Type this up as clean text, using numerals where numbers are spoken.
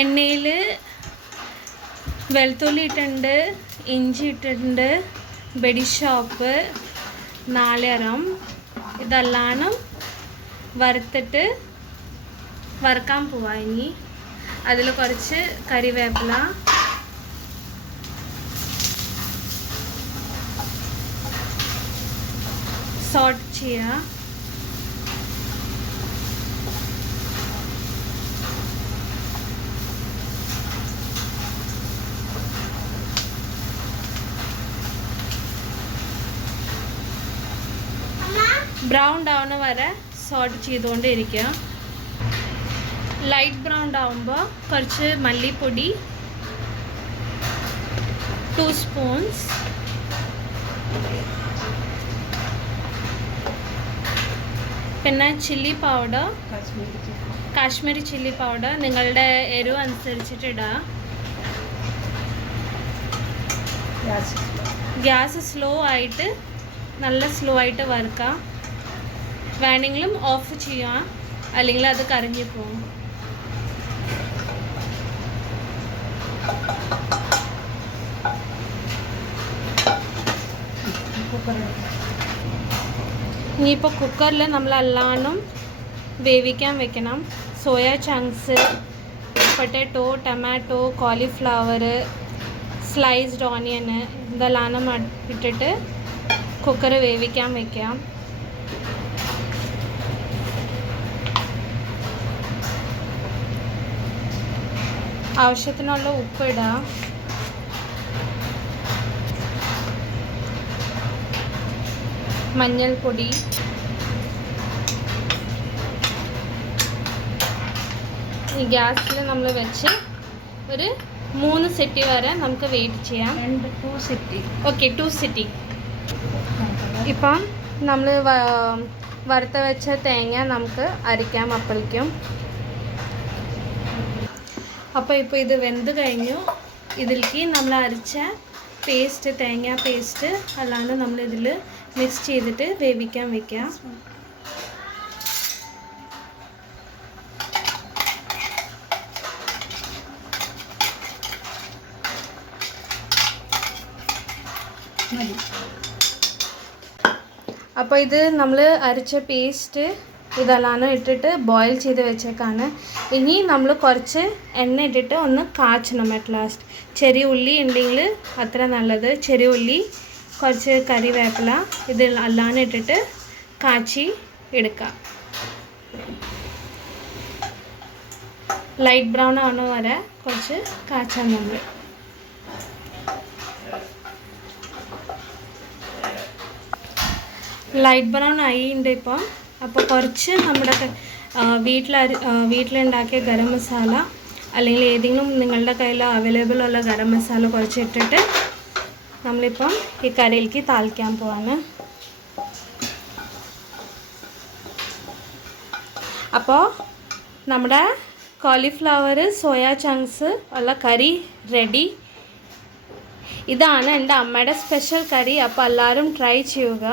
എണ്ണയിൽ വെളുത്തുള്ളി ഇട്ടിട്ടുണ്ട്, ഇഞ്ചി ഇട്ടിട്ടുണ്ട്, ബെഡിഷോപ്പ്, നാളികേരം ഇതെല്ലാം വറുത്തിട്ട് വറുക്കാൻ പോവാ. ഇനി അതിൽ കുറച്ച് കറിവേപ്പില, സോട്ട് ചെയ്യുക. ബ്രൗൺ ആവുന്ന വരെ സോട്ട് ചെയ്തുകൊണ്ടിരിക്കുക. ലൈറ്റ് ബ്രൗൺ ആവുമ്പോൾ കുറച്ച് മല്ലിപ്പൊടി 2 സ്പൂൺസ്, പിന്നെ chilli powder, Kashmiri chilli powder നിങ്ങളുടെ എരിവ് അനുസരിച്ചിട്ട് ഇടുക. ഗ്യാസ് സ്ലോ ആയിട്ട്, നല്ല സ്ലോ ആയിട്ട് വറുക്കുക. വേണമെങ്കിലും ഓഫ് ചെയ്യുക, അല്ലെങ്കിൽ അത് കരിഞ്ഞു പോകും. ഇനിയിപ്പോൾ കുക്കറിൽ നമ്മളെല്ലാം വേവിക്കാൻ വെക്കണം. Soya chunks, potato, tomato, cauliflower, sliced onion ഇതെല്ലാം ഇട്ടിട്ട് കുക്കർ വേവിക്കാൻ വെക്കാം. ആവശ്യത്തിനുള്ള ഉപ്പ് ഇടുക. മഞ്ഞൾപ്പൊടി, ഈ ഗ്യാസിൽ നമ്മൾ വെച്ച് ഒരു 3 സെറ്റി വരെ നമുക്ക് വെയിറ്റ് ചെയ്യാം. 2 സെറ്റി. Okay, 2 settee. ഇപ്പം നമ്മൾ വറുത്ത വെച്ച തേങ്ങ നമുക്ക് അരയ്ക്കാം അപ്പോഴേക്കും. അപ്പോൾ ഇപ്പോൾ ഇത് വെന്ത് കഴിഞ്ഞു. ഇതിലേക്ക് നമ്മൾ അരച്ച പേസ്റ്റ്, തേങ്ങ പേസ്റ്റ് അല്ലാണ്ട് നമ്മളിതിൽ മിക്സ് ചെയ്തിട്ട് വേവിക്കാൻ വെക്കാം. അപ്പോൾ ഇത് നമ്മൾ അരച്ച പേസ്റ്റ് ഇതെല്ലാം ഇട്ടിട്ട് ബോയിൽ ചെയ്ത് വെച്ചേക്കാണ്. ഇനി നമ്മൾ കുറച്ച് എണ്ണ ഇട്ടിട്ട് ഒന്ന് കാച്ചണം. അറ്റ് ലാസ്റ്റ് ചെറിയ ഉള്ളി ഉണ്ടെങ്കിൽ അത്ര നല്ലത്. ചെറിയ ഉള്ളി, കുറച്ച് കറിവേപ്പില ഇതെല്ലാം ഇട്ടിട്ട് കാച്ചി എടുക്കാം. ലൈറ്റ് ബ്രൗൺ ആവുന്ന വരെ കുറച്ച് കാച്ചാൻ നമ്മൾ. ലൈറ്റ് ബ്രൗൺ ആയിട്ടുണ്ട് ഇപ്പം. അപ്പോൾ കുറച്ച് നമ്മുടെ വീട്ടിലുണ്ടാക്കിയ ഗരം മസാല അല്ലെങ്കിൽ ഏതെങ്കിലും നിങ്ങളുടെ കയ്യിൽ അവൈലബിൾ ഉള്ള ഗരം മസാല കുറച്ച് ഇട്ടിട്ട് നമ്മളിപ്പം ഈ കറിയിലേക്ക് താളിക്കാൻ പോവാണ്. അപ്പോൾ നമ്മുടെ കോളിഫ്ലവർ, സോയ ചങ്ക്സ് ഉള്ള കറി റെഡി. ഇതാണ് എൻ്റെ അമ്മയുടെ സ്പെഷ്യൽ കറി. അപ്പോൾ എല്ലാവരും ട്രൈ ചെയ്യുക.